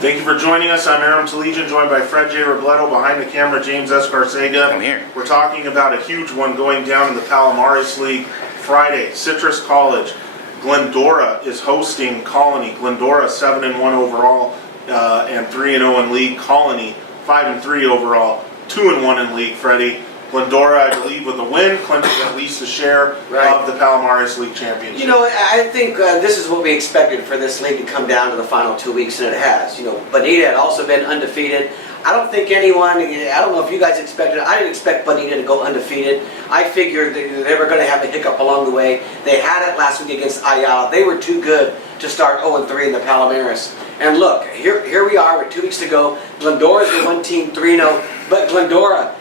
Thank you for joining us. I'm Aram Talegian, joined by Fred J. Robledo, behind the camera, James S. Carcega. I'm here. We're talking about a huge one going down in the Palomares League Friday. Citrus College. Glendora is hosting Colony. Glendora 7-1 overall and 3-0 in league. Colony 5-3 overall, 2-1 in league. Freddie, Glendora, I believe, with a win, clinches at least a share of the Palomares League championship. You know, I think this is what we expected for this league to come down to the final 2 weeks, and it has. You know, Bonita had also been undefeated. I don't think anyone, I don't know if you guys expected, I didn't expect Bonita to go undefeated. I figured they were going to have a hiccup along the way. They had it last week against Ayala. They were too good to start 0-3 in the Palomares. And look, here we are with 2 weeks to go. Glendora's the one team 3-0, but Glendora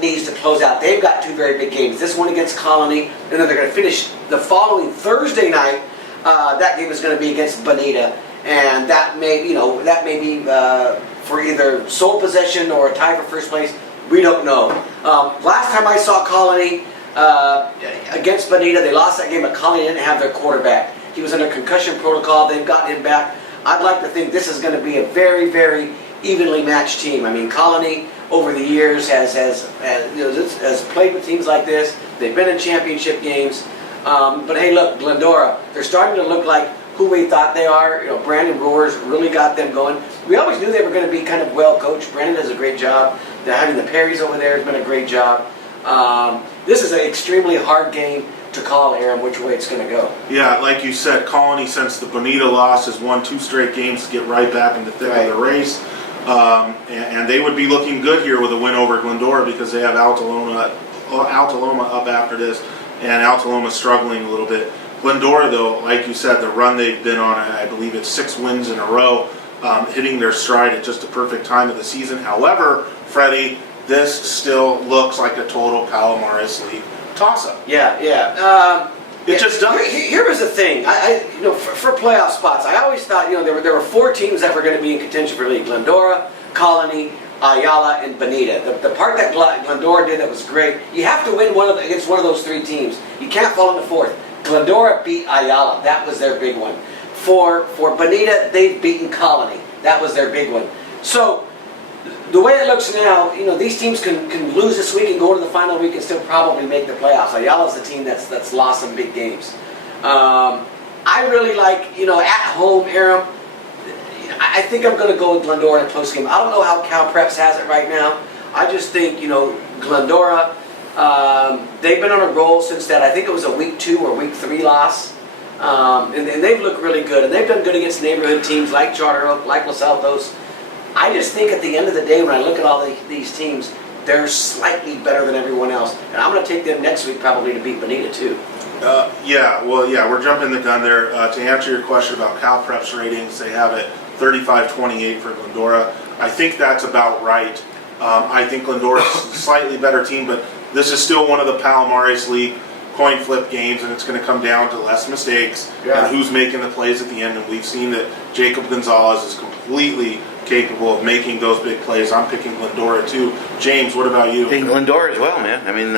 needs to close out. They've got two very big games. This one against Colony, and then they're going to finish the following Thursday night. That game is going to be against Bonita, and that may be for either sole possession or a tie for first place. We don't know. Last time I saw Colony against Bonita, they lost that game, but Colony didn't have their quarterback. He was under concussion protocol. They've gotten him back. I'd like to think this is going to be a very, very evenly matched team. I mean, Colony over the years has played with teams like this. They've been in championship games. But hey, look, Glendora, they're starting to look like who we thought they are. You know, Brandon Roars really got them going. We always knew they were going to be kind of well coached. Brandon does a great job. They're having the Perrys over there has been a great job. This is an extremely hard game to call, Aaron, which way it's going to go. Yeah, like you said, Colony, since the Bonita loss, has won 2 straight games to get right back in the thick of the race. And they would be looking good here with a win over Glendora because they have Altaloma up after this, and Altaloma struggling a little bit. Glendora, though, like you said, the run they've been on, I believe it's 6 wins in a row, hitting their stride at just the perfect time of the season. However, Freddie, this still looks like a total Palomares League toss-up. Yeah. It just does. Here was the thing. For playoff spots, I always thought there were 4 teams that were going to be in contention for league: Glendora, Colony, Ayala, and Bonita. The part that Glendora did that was great. You have to win against one of those 3 teams. You can't fall in the 4th. Glendora beat Ayala. That was their big one. For Bonita, they've beaten Colony. That was their big one. So the way it looks now, these teams can lose this week and go to the final week and still probably make the playoffs. Ayala's the team that's lost some big games. I really like, at home, Aram, I think I'm going to go with Glendora in a close game. I don't know how Cal Preps has it right now. I just think, Glendora, they've been on a roll since that. I think it was a week 2 or week 3 loss. And they've looked really good. And they've done good against neighborhood teams like Charter Oak, like Los Altos. I just think at the end of the day, when I look at all these teams, they're slightly better than everyone else. And I'm going to take them next week probably to beat Bonita too. We're jumping the gun there. To answer your question about Cal Preps ratings, they have it 35-28 for Glendora. I think that's about right. I think Glendora's a slightly better team, but this is still one of the Palomares League coin flip games, and it's going to come down to less mistakes and who's making the plays at the end. And we've seen that Jacob Gonzalez is completely capable of making those big plays. I'm picking Glendora too. James, what about you? Picking Glendora as well, man. I mean,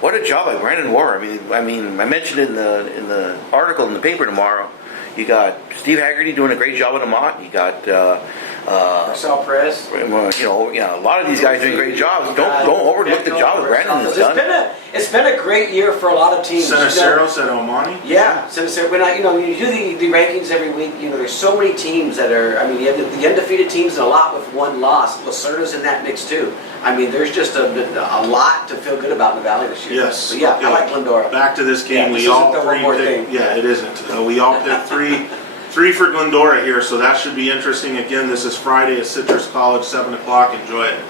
what a job by Brandon Roar. I mean, I mentioned in the article in the paper tomorrow. You got Steve Haggerty doing a great job with Amont. You got Marcel Perez. A lot of these guys doing great jobs. Don't overlook the job that Brandon has done. It's been a great year for a lot of teams. Senacero said Omani. Yeah, Senacero. When you do the rankings every week, there's so many teams that are. I mean, you have the undefeated teams and a lot with 1 loss. Lacerda's in that mix too. I mean, there's just a lot to feel good about in the Valley this year. Yes. So I like Glendora. Back to this game, this we all isn't the one more thing. Yeah, it isn't. We all picked 3 for Glendora here, so that should be interesting. Again, this is Friday at Citrus College, 7 o'clock. Enjoy it.